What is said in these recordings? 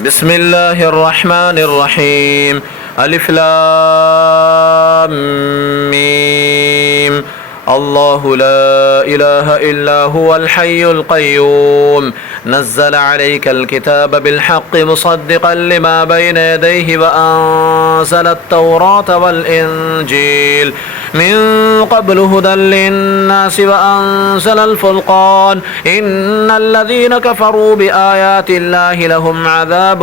بسم الله الرحمن الرحيم ألف لام ميم الله لا إله إلا هو الحي القيوم نزل عليك الكتاب بالحق مصدقا لما بين يديه وأنزل التوراة والإنجيل من قبل هدى للناس وأنزل الفرقان إن الذين كفروا بآيات الله لهم عذاب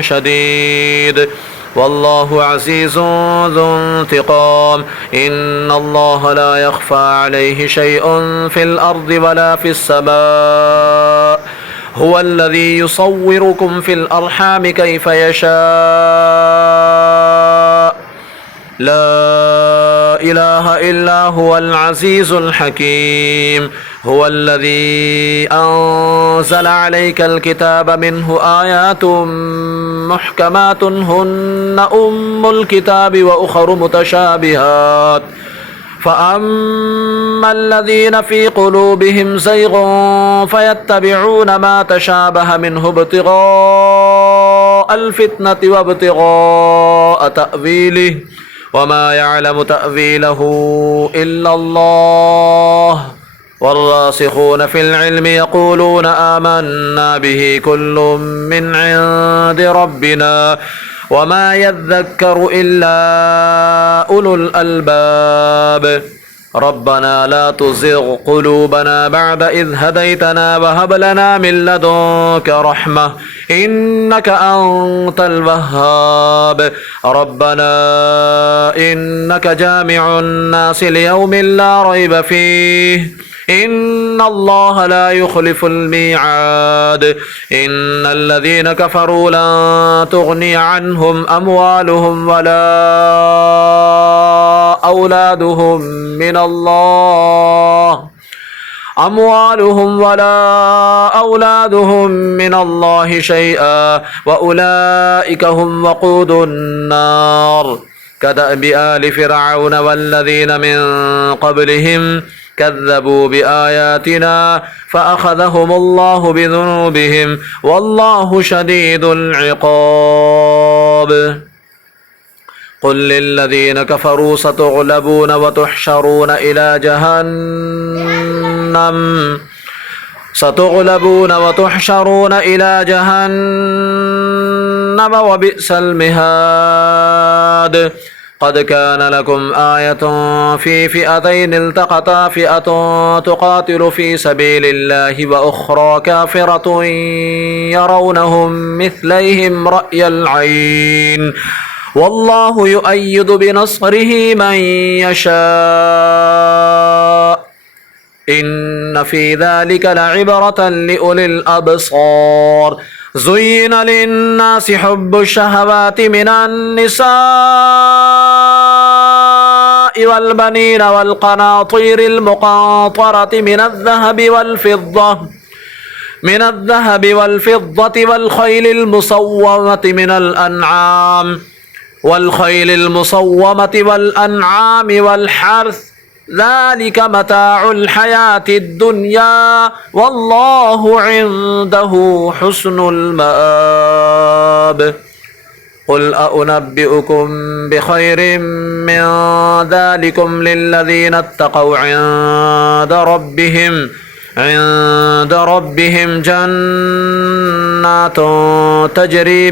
شديد والله عزيز ذو انتقام إن الله لا يخفى عليه شيء في الأرض ولا في السماء هو الذي يصوركم في الأرحام كيف يشاء لا إله إلا هو العزيز الحكيم هو الذي أنزل عليك الكتاب منه آيات محكمات هن أم الكتاب وأخر متشابهات فأما الذين في قلوبهم زيغ فيتبعون ما تشابه منه ابتغاء الفتنة وابتغاء تأويله وما يعلم تأويله إلا الله والراسخون في العلم يقولون آمنا به كل من عند ربنا وما يذكر إلا أولو الألباب ربنا لا تزغ قلوبنا بعد إذ هديتنا وهب لنا من لدنك رحمة إنك أنت الوهاب ربنا إنك جامع الناس ليوم لا ريب فيه إن الله لا يخلف الميعاد إن الذين كفروا لن تغني عنهم أموالهم ولا أولادهم من الله شيئا وأولئك هم وقود النار كدأب آل فرعون والذين من قبلهم كذبوا بآياتنا فأخذهم الله بذنوبهم والله شديد العقاب قل للذين كفروا ستغلبون وتحشرون إلى جهنم وبئس المهاد قد كان لكم آية في فئتين التقتا فئة تقاتل في سبيل الله وأخرى كافرة يرونهم مثليهم رأي العين والله يؤيد بنصره من يشاء إن في ذلك لعبرة لأولي الأبصار زين للناس حب الشهوات من النساء والبنين والقناطير المقنطرة من الذهب والفضة والخيل المصومة والأنعام والحرث ذلك متاع الحياة الدنيا والله عنده حسن المآب قل أنبئكم بخير من ذلكم للذين اتقوا عند ربهم جنات تجري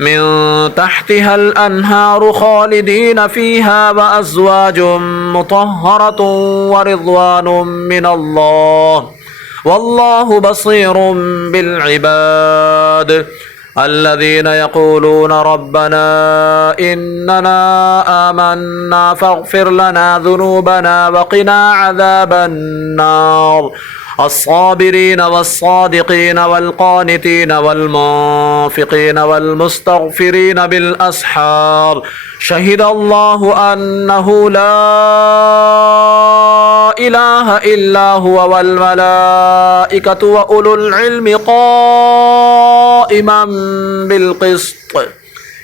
من تحتها الأنهار خالدين فيها وأزواج مطهرة ورضوان من الله والله بصير بالعباد الذين يقولون ربنا إننا آمنا فاغفر لنا ذنوبنا وقنا عذاب النار الصابرين والصادقين والقانتين والمنفقين والمستغفرين بالأسحار شهد الله أنه لا إله إلا هو والملائكة وأولو العلم قائما بالقسط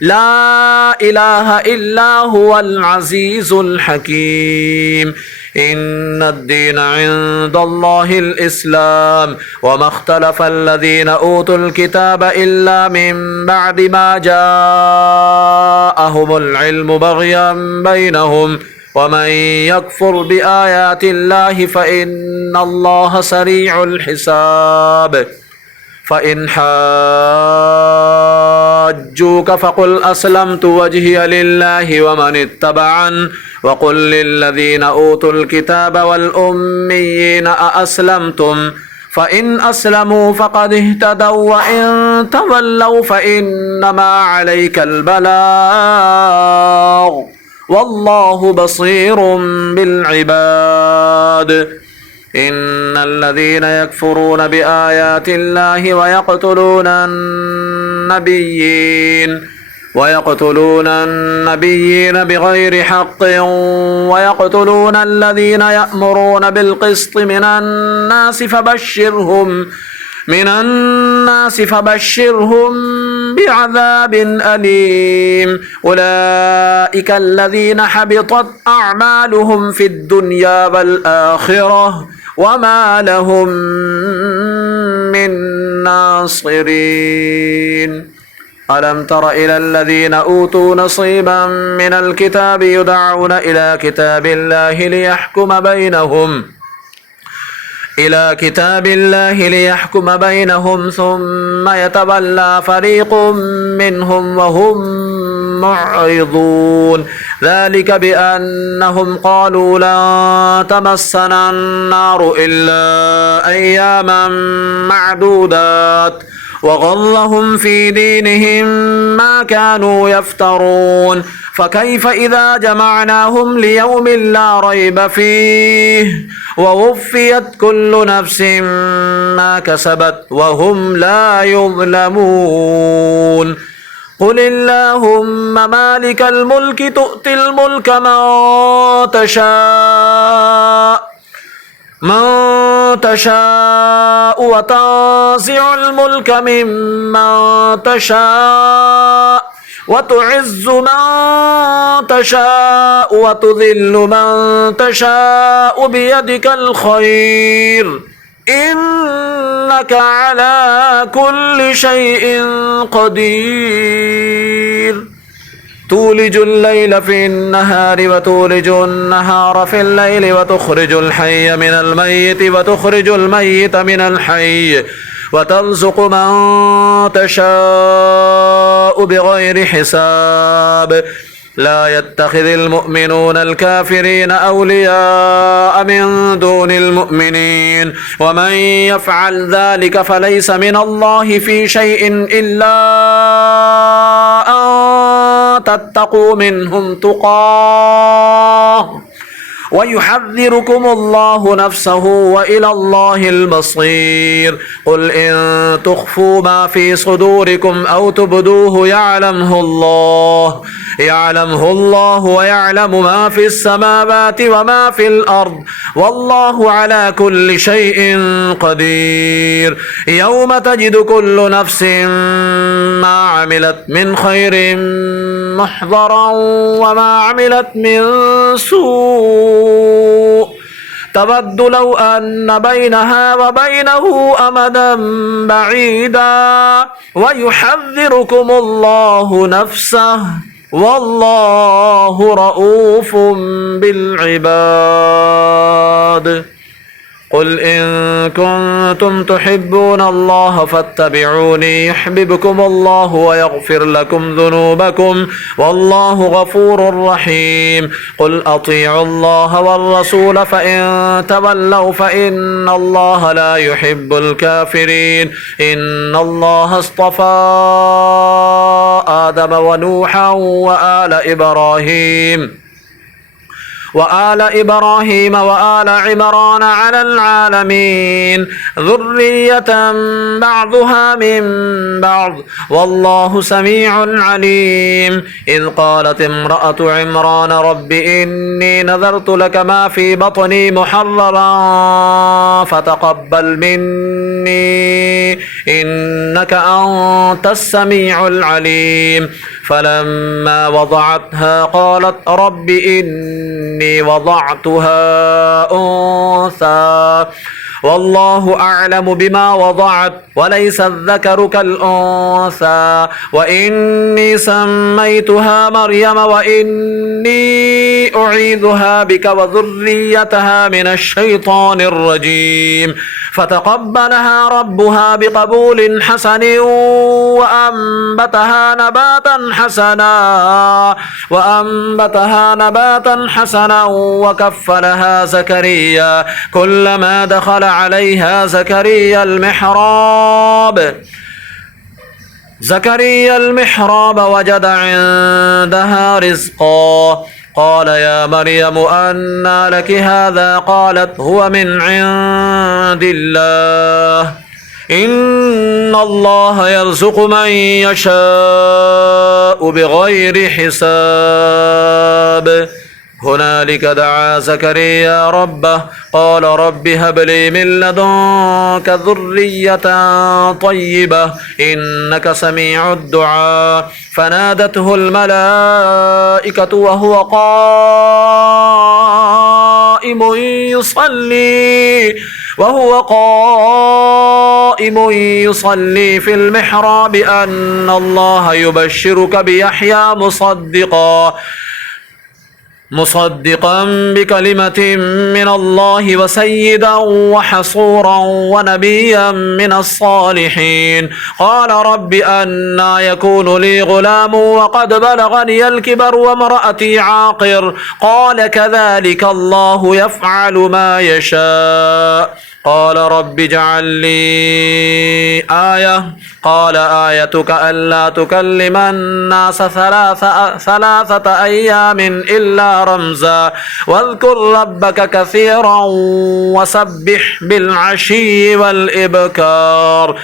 لا إله إلا هو العزيز الحكيم إن الدين عند الله الإسلام وما اختلف الذين أوتوا الكتاب إلا من بعد ما جاءهم العلم بغيا بينهم ومن يكفر بآيات الله فإن الله سريع الحساب فإن حاجوك فقل أسلمت وجهي لله ومن اتبعن وقل للذين أوتوا الكتاب والأميين أأسلمتم فإن أسلموا فقد اهتدوا وإن تولوا فإنما عليك البلاغ والله بصير بالعباد إن الذين يكفرون بآيات الله ويقتلون النبيين بغير حق ويقتلون الذين يأمرون بالقسط من الناس فبشرهم بعذاب أليم أولئك الذين حبطت أعمالهم في الدنيا والآخرة وما لهم من ناصرين ألم تر إلى الذين أوتوا نصيبا من الكتاب يدعون إلى كتاب الله ليحكم بينهم ثم يتولى فريق منهم وهم معرضون ذلك بأنهم قالوا لن تمسنا النار إلا أياما معدودات وغرهم في دينهم ما كانوا يفترون فكيف إذا جمعناهم ليوم لا ريب فيه ووفيت كل نفس ما كسبت وهم لا يظلمون قل اللهم مالك الملك تؤتي الملك من تشاء وتنزع الملك ممن تشاء وتعز من تشاء وتذل من تشاء بيدك الخير إنك على كل شيء قدير تولج الليل في النهار وتولج النهار في الليل وتخرج الحي من الميت وتخرج الميت من الحي وترزق من تشاء بغير حساب لا يتخذ المؤمنون الكافرين أولياء من دون المؤمنين ومن يفعل ذلك فليس من الله في شيء إلا أن تتقوا منهم تقاه ويحذركم الله نفسه وإلى الله المصير قل إن تخفوا ما في صدوركم أو تبدوه يعلمه الله ويعلم ما في السماوات وما في الأرض والله على كل شيء قدير يوم تجد كل نفس ما عملت من خير محضرا وما عملت من سوء تود لو أن بينها وبينه أمدا بعيدا ويحذركم الله نفسه والله رؤوف بالعباد قل إن كنتم تحبون الله فاتبعوني يحببكم الله ويغفر لكم ذنوبكم والله غفور رحيم قل أطيعوا الله والرسول فإن تولوا فإن الله لا يحب الكافرين إن الله اصطفى آدم ونوحا وآل إبراهيم وآل عمران على العالمين ذرية بعضها من بعض والله سميع عليم إذ قالت امرأة عمران رب إني نذرت لك ما في بطني محررا فتقبل مني إنك أنت السميع العليم فلما وضعتها قالت رب إني وضعتها أنثى والله أعلم بما وضعت وليس الذكر كالأنثى وإني سميتها مريم وإني أعيذها بك وذريتها من الشيطان الرجيم فتقبلها ربها بقبول حسن وأنبتها نباتا حسنا وكفلها زكريا كلما دخل عليها زكريا المحراب وجد عندها رزقا قال يا مريم أنى لك هذا قالت هو من عند الله إن الله يرزق من يشاء بغير حساب هنالك دعا زكريا ربه قال رب هب لي من لدنك ذرية طيبة إنك سميع الدعاء فنادته الملائكة وهو قائم يصلي في المحراب أن الله يبشرك بيحيى مصدقا بكلمة من الله وسيدا وحصورا ونبيا من الصالحين قال رب أنى يكون لي غلام وقد بلغني الكبر وامرأتي عاقر قال كذلك الله يفعل ما يشاء قال رب اجعل لي آية قال آيتك ألا تكلم الناس ثلاثة أيام إلا رمزا واذكر ربك كثيرا وسبح بالعشي والإبكار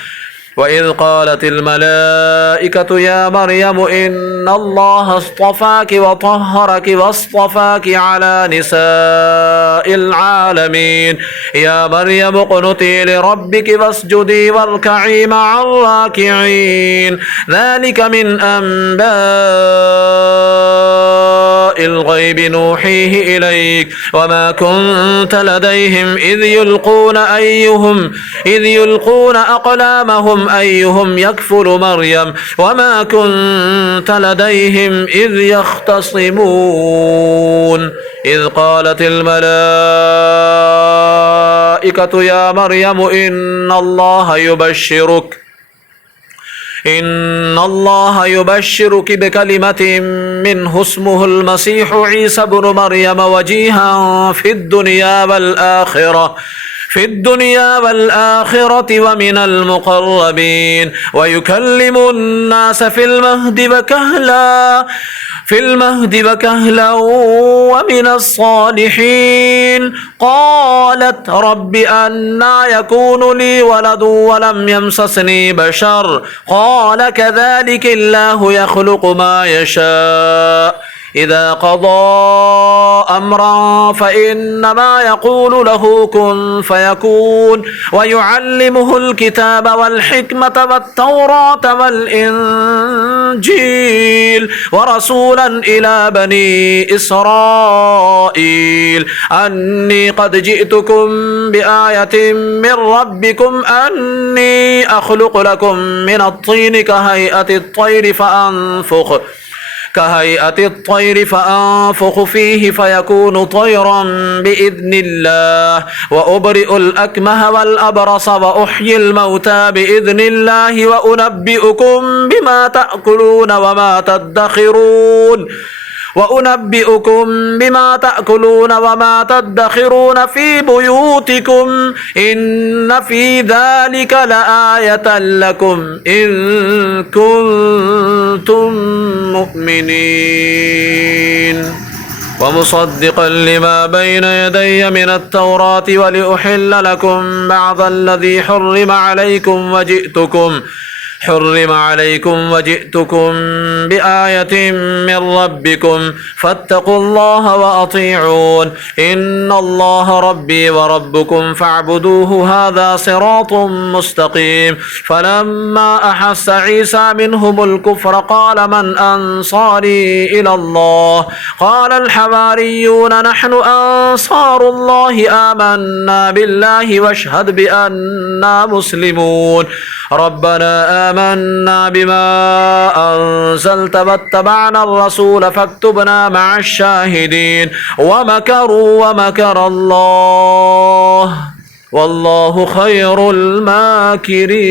وإذ قالت الملائكة يا مريم إن الله اصطفاك وطهرك واصطفاك على نساء العالمين يا مريم اقنتي لربك واسجدي واركعي مع الراكعين ذلك من أنباء الغيب نوحيه إليك وما كنت لديهم إذ يلقون أقلامهم أيهم يكفل مريم وما كنت لديهم إذ يختصمون إذ قالت الملائكة يا مريم إن الله يبشرك بكلمة منه اسمه المسيح عيسى بن مريم وجيها في الدنيا والآخرة ومن المقربين ويكلم الناس في المهد وكهلا ومن الصالحين قالت رب أنى يكون لي ولد ولم يمسسني بشر قال كذلك الله يخلق ما يشاء إذا قضى أمرا فإنما يقول له كن فيكون ويعلمه الكتاب والحكمة والتوراة والإنجيل ورسولا إلى بني إسرائيل أني قد جئتكم بآية من ربكم أني أخلق لكم من الطين كهيئة الطير فأنفخ فيه فيكون طيرا بإذن الله وأبرئ الأكمه والأبرص وأحيي الموتى بإذن الله وأنبئكم بما تأكلون وما تدخرون في بيوتكم إن في ذلك لآية لكم إن كنتم مؤمنين ومصدقا لما بين يدي من التوراة ولأحل لكم بعض الذي حرم عليكم حرم عليكم وجئتكم بآية من ربكم فاتقوا الله وأطيعون إن الله ربي وربكم فاعبدوه هذا صراط مستقيم فلما أحس عيسى منهم الكفر قال من أنصاري إلى الله قال الحواريون نحن أنصار الله آمنا بالله واشهد بأننا مسلمون ربنا آمنا بما أنزلت واتبعنا الرسول فاكتبنا مع الشاهدين ومكروا ومكر الله والله خير الماكرين.